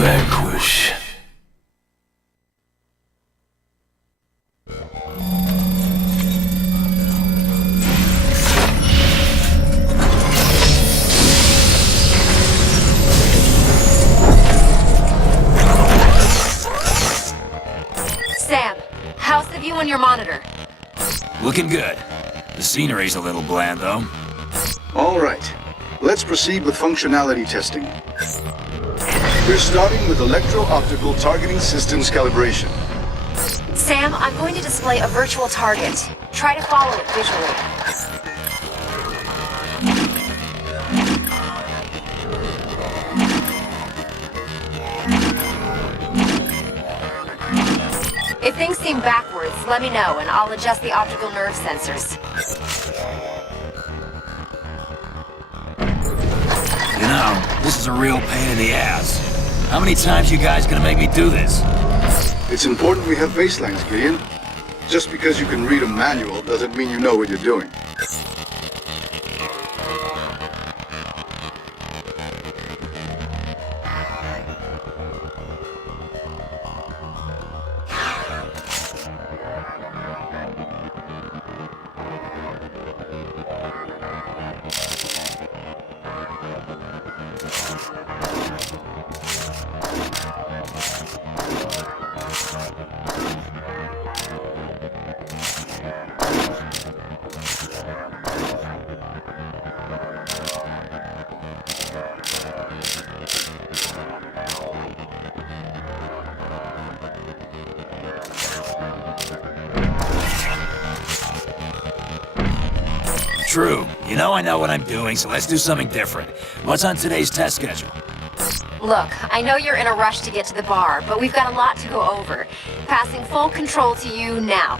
Vanquish. Sam, how's the view on your monitor? Looking good. The scenery's a little bland, though. All right. Let's proceed with functionality testing. We're starting with electro-optical targeting systems calibration. Sam, I'm going to display a virtual target. Try to follow it visually. If things seem backwards, let me know and I'll adjust the optical nerve sensors. You know, this is a real pain in the ass. How many times you guys gonna make me do this? It's important we have baselines, Gideon. Just because you can read a manual doesn't mean you know what you're doing. True. You know I know what I'm doing, so let's do something different. What's on today's test schedule? Look, I know you're in a rush to get to the bar, but we've got a lot to go over. Passing full control to you now.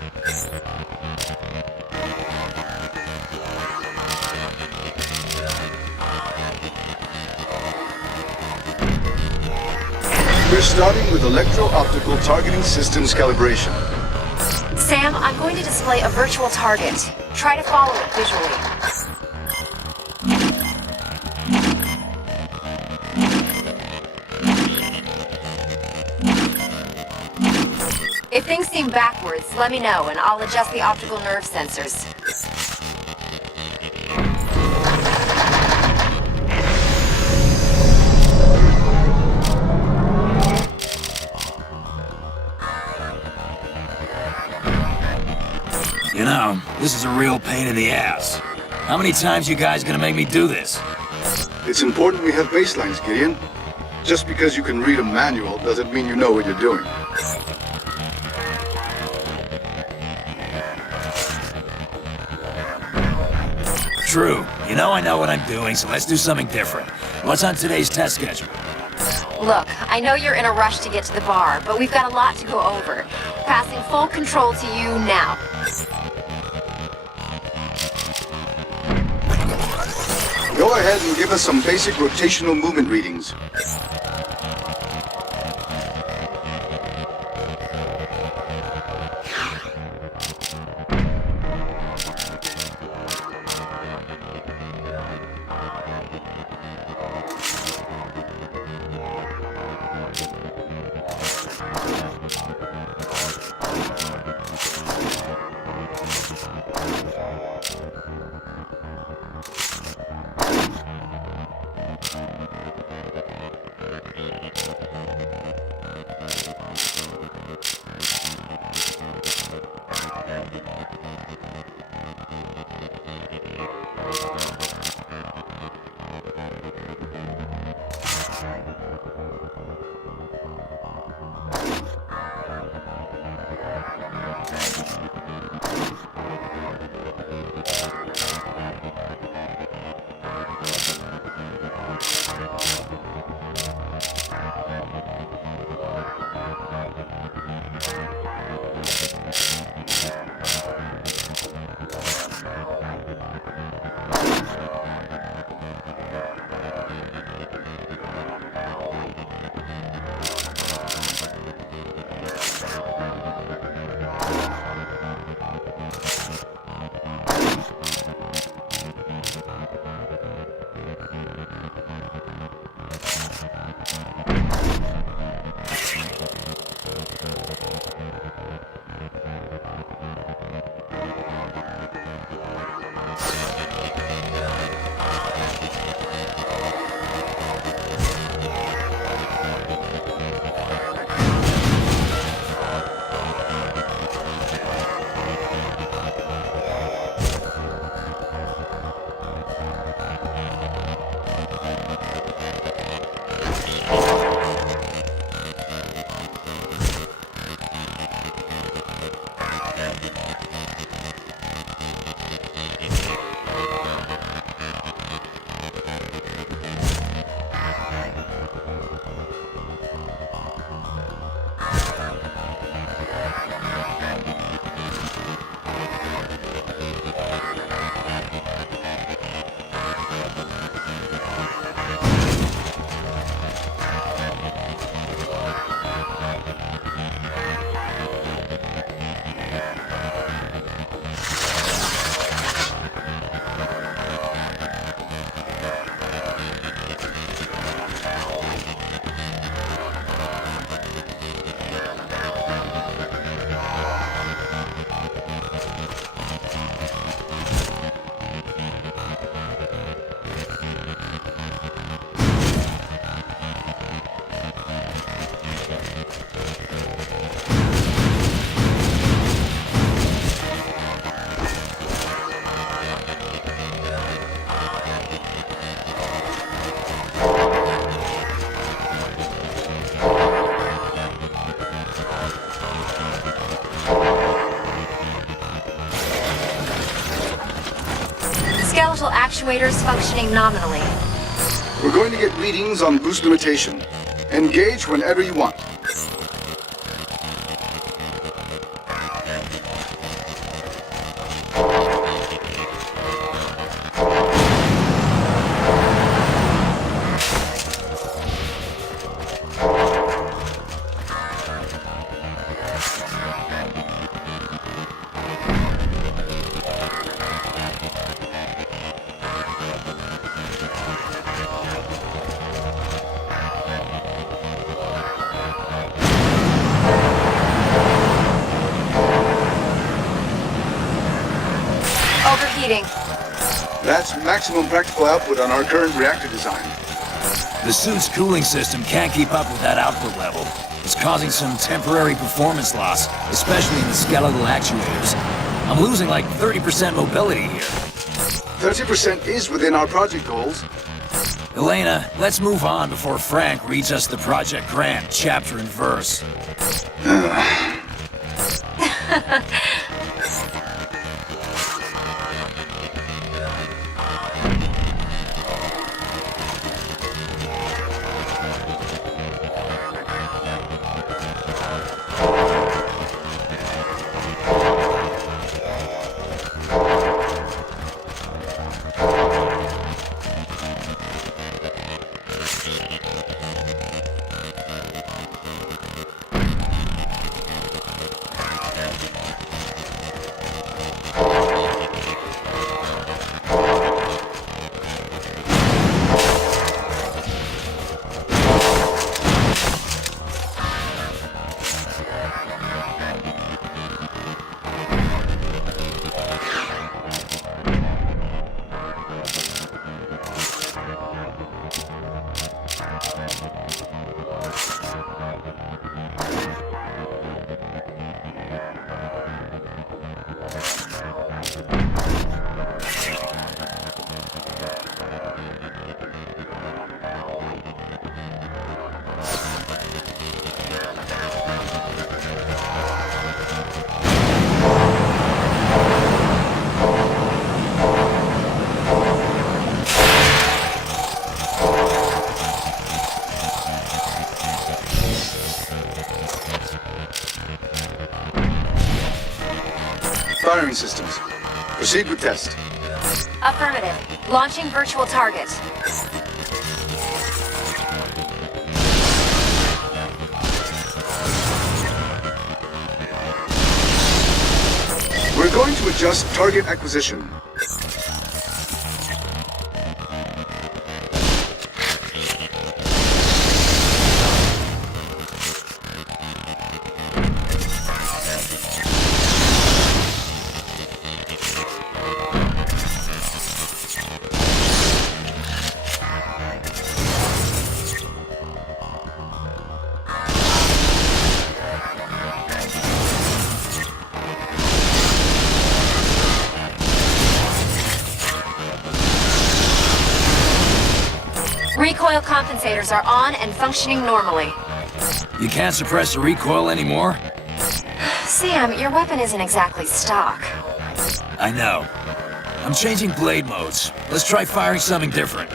We're starting with electro-optical targeting systems calibration. Sam, I'm going to display a virtual target. Try to follow it visually. If things seem backwards, let me know and I'll adjust the optical nerve sensors. You know, this is a real pain in the ass. How many times you guys gonna make me do this? It's important we have baselines, Gideon. Just because you can read a manual doesn't mean you know what you're doing. True. You know I know what I'm doing, so let's do something different. What's on today's test schedule? Look, I know you're in a rush to get to the bar, but we've got a lot to go over. Passing full control to you now. Go ahead and give us some basic rotational movement readings. experimental actuators functioning nominally. We're going to get readings on boost limitation. Engage whenever you want. Overheating. That's maximum practical output on our current reactor design. The suit's cooling system can't keep up with that output level. It's causing some temporary performance loss, especially in the skeletal actuators. I'm losing like 30% mobility here. 30% is within our project goals. Elena, let's move on before Frank reads us the Project Grant chapter and verse. Firing systems. Proceed with test. Affirmative. Launching virtual target. We're going to adjust target acquisition. Recoil compensators are on and functioning normally. You can't suppress the recoil anymore? Sam, your weapon isn't exactly stock. I know. I'm changing blade modes. Let's try firing something different.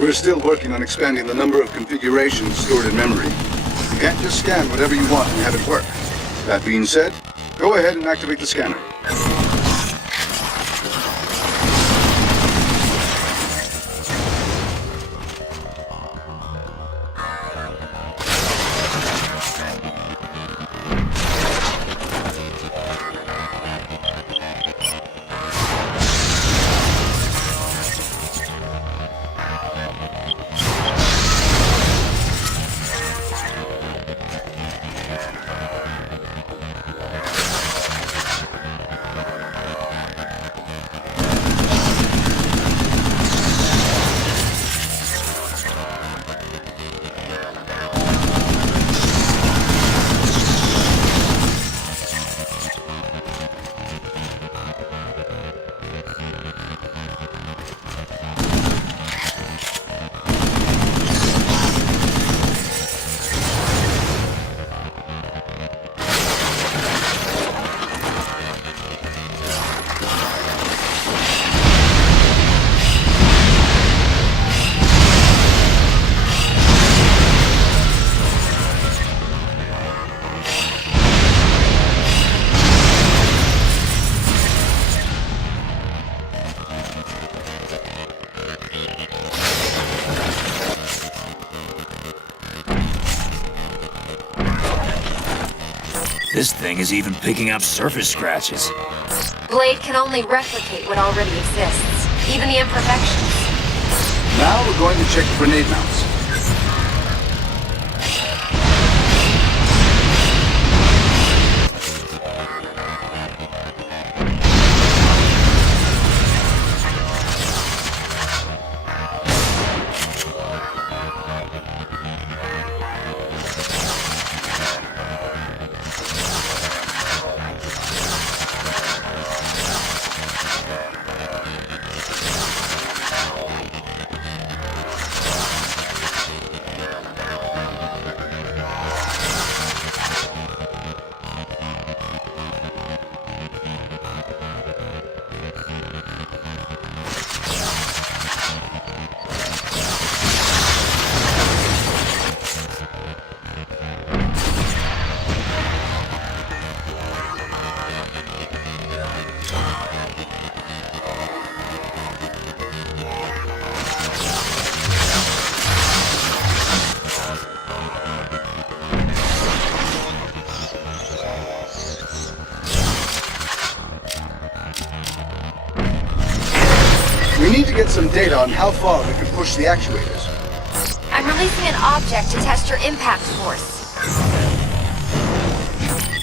We're still working on expanding the number of configurations stored in memory. You can't just scan whatever you want and have it work. That being said, go ahead and activate the scanner. This thing is even picking up surface scratches. Blade can only replicate what already exists, even the imperfections. Now we're going to check the grenade mounts. We need to get some data on how far we can push the actuators. I'm releasing an object to test your impact force.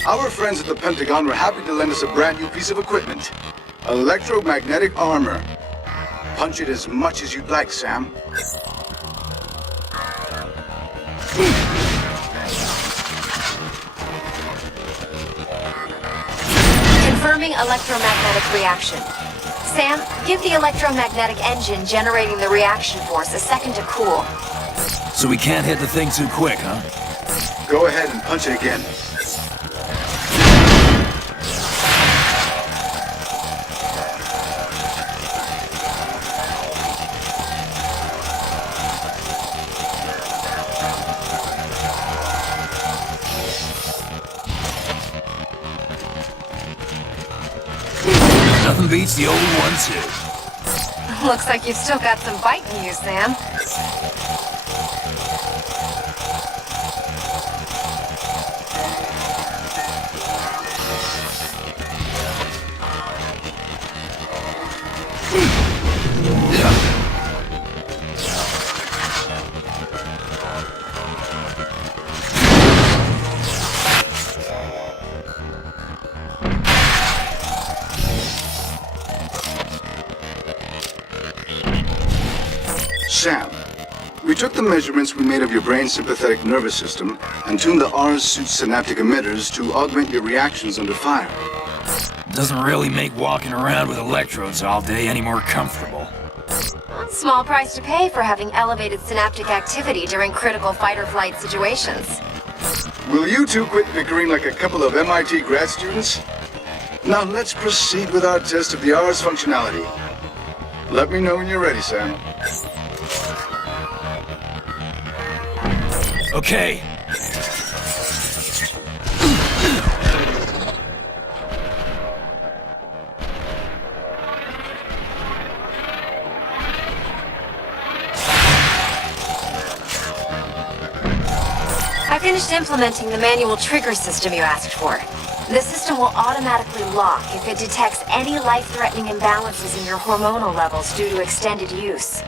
Our friends at the Pentagon were happy to lend us a brand new piece of equipment. Electromagnetic armor. Punch it as much as you'd like, Sam. Confirming electromagnetic reaction. Sam, give the electromagnetic engine generating the reaction force a second to cool. So we can't hit the thing too quick, huh? Go ahead and punch it again. Nothing beats the old 1-2. Looks like you've still got some bite in you, Sam. Sam, we took the measurements we made of your brain's sympathetic nervous system and tuned the R's suit's synaptic emitters to augment your reactions under fire. Doesn't really make walking around with electrodes all day any more comfortable. Small price to pay for having elevated synaptic activity during critical fight-or-flight situations. Will you two quit bickering like a couple of MIT grad students? Now let's proceed with our test of the R's functionality. Let me know when you're ready, Sam. Okay. I finished implementing the manual trigger system you asked for. The system will automatically lock if it detects any life-threatening imbalances in your hormonal levels due to extended use.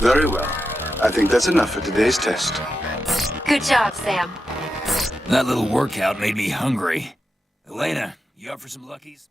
Very well. I think that's enough for today's test. Good job, Sam. That little workout made me hungry. Elena, you up for some Luckies?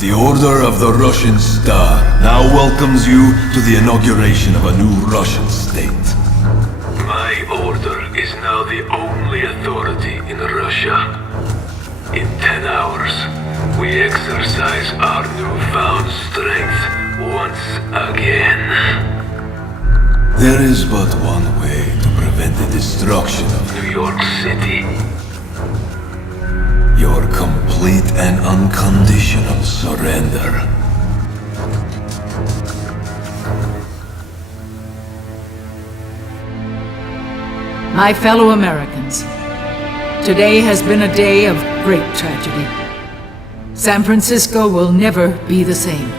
The Order of the Russian Star now welcomes you to the inauguration of a new Russian state. My order is now the only authority in Russia. In 10 hours, we exercise our newfound strength once again. There is but one way to prevent the destruction of New York City. your complete and unconditional surrender. My fellow Americans, today has been a day of great tragedy. San Francisco will never be the same,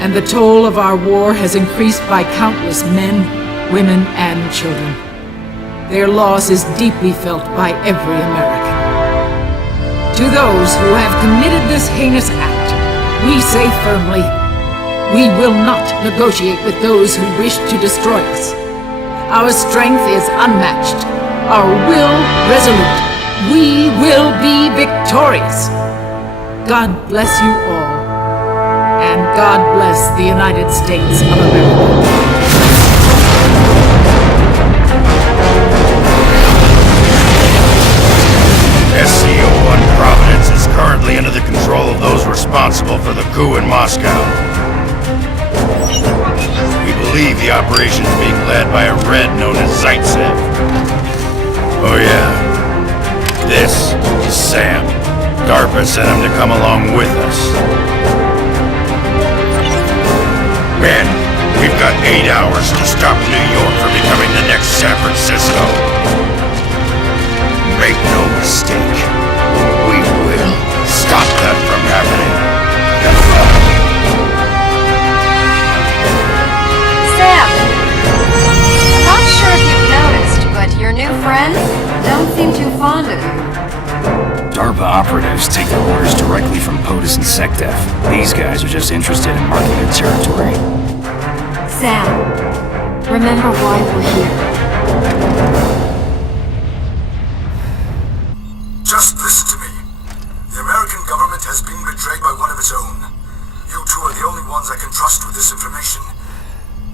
and the toll of our war has increased by countless men, women, and children. Their loss is deeply felt by every American. To those who have committed this heinous act, we say firmly, we will not negotiate with those who wish to destroy us. Our strength is unmatched, our will resolute. We will be victorious. God bless you all, and God bless the United States of America. SCO-1 Providence is currently under the control of those responsible for the coup in Moscow. We believe the operation is being led by a Red known as Zaitsev. Oh yeah. This is Sam. DARPA sent him to come along with us. Man, we've got 8 hours to stop New York from becoming the next San Francisco. Make no mistake, we will stop that from happening. Sam! I'm not sure if you've noticed, but your new friends don't seem too fond of you. DARPA operatives take their orders directly from POTUS and SecDef. These guys are just interested in marking their territory. Sam, remember why we're here. Just listen to me. The American government has been betrayed by one of its own. You two are the only ones I can trust with this information.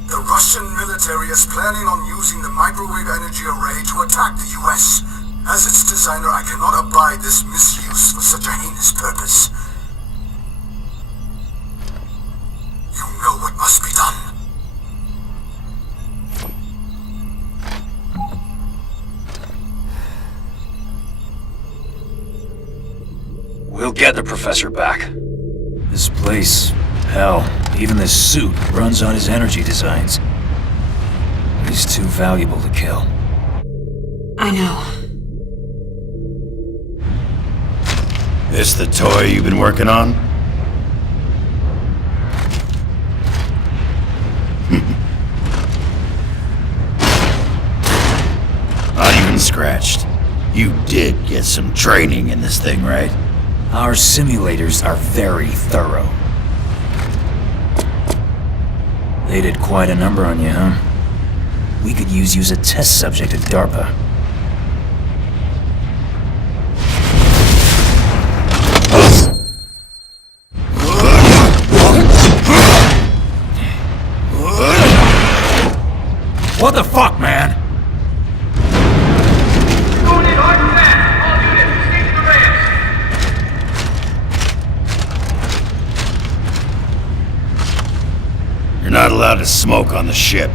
The Russian military is planning on using the microwave energy array to attack the U.S. As its designer, I cannot abide this misuse for such a heinous purpose. You know what must be done. We'll get the professor back. This place, hell, even this suit runs on his energy designs. He's too valuable to kill. I know. This the toy you've been working on? Not even scratched. You did get some training in this thing, right? Our simulators are very thorough. They did quite a number on you, huh? We could use you as a test subject at DARPA. What the fuck, man? You're not allowed to smoke on the ship.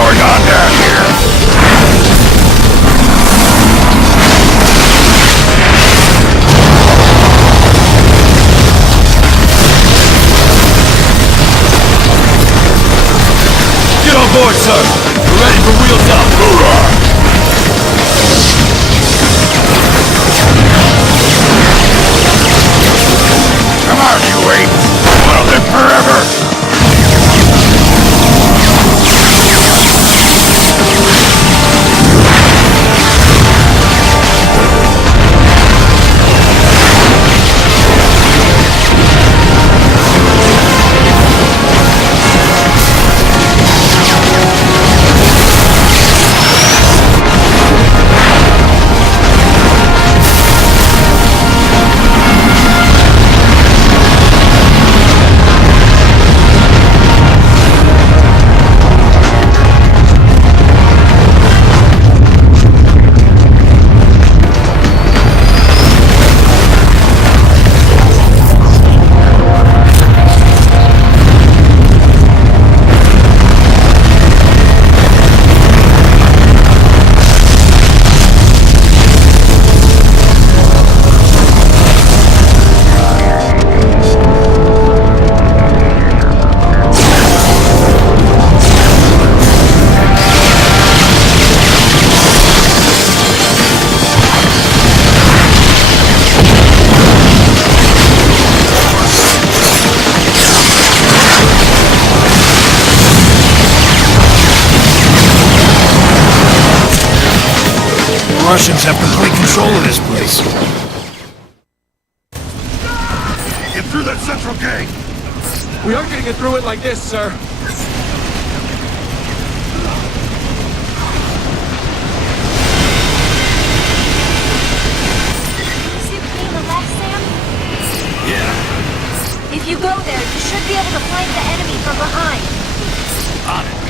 going on down here? Get on board, sir! We're ready for wheels up! Come on, you ape! Wanna live forever? The Russians have complete control of this place. Get through that central gate! We aren't gonna get through it like this, sir. See the thing on the left, Sam? Yeah, If you go there, you should be able to flank the enemy from behind. on it.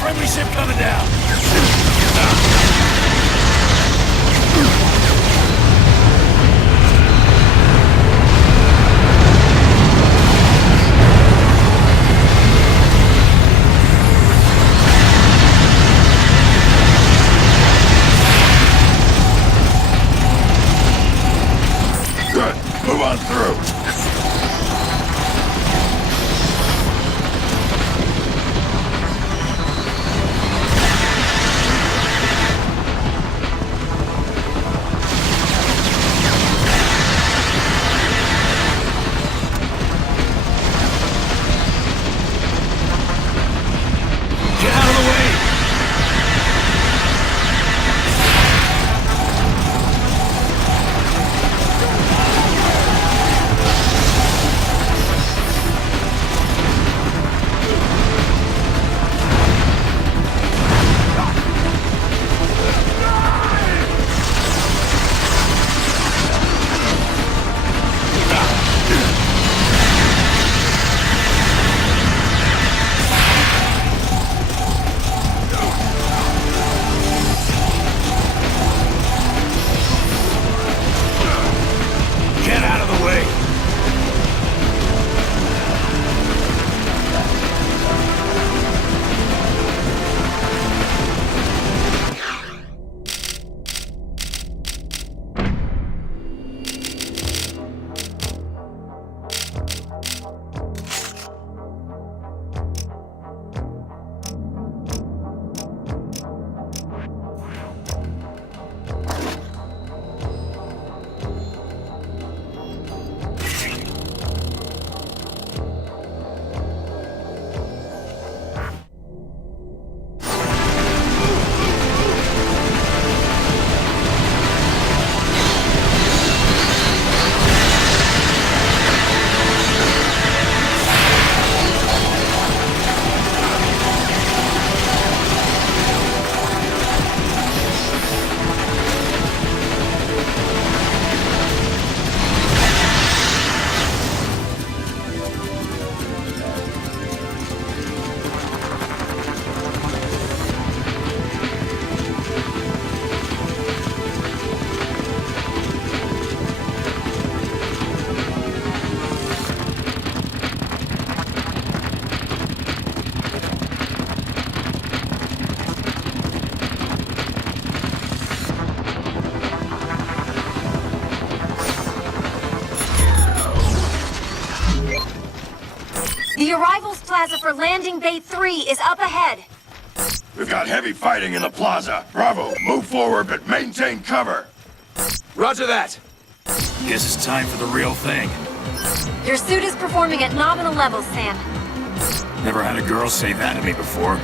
Friendly ship coming down. Good. Move on through. landing bay 3 is up ahead. We've got heavy fighting in the plaza. Bravo, move forward, but maintain cover. Roger that. Guess it's time for the real thing. Your suit is performing at nominal levels, Sam. Never had a girl say that to me before.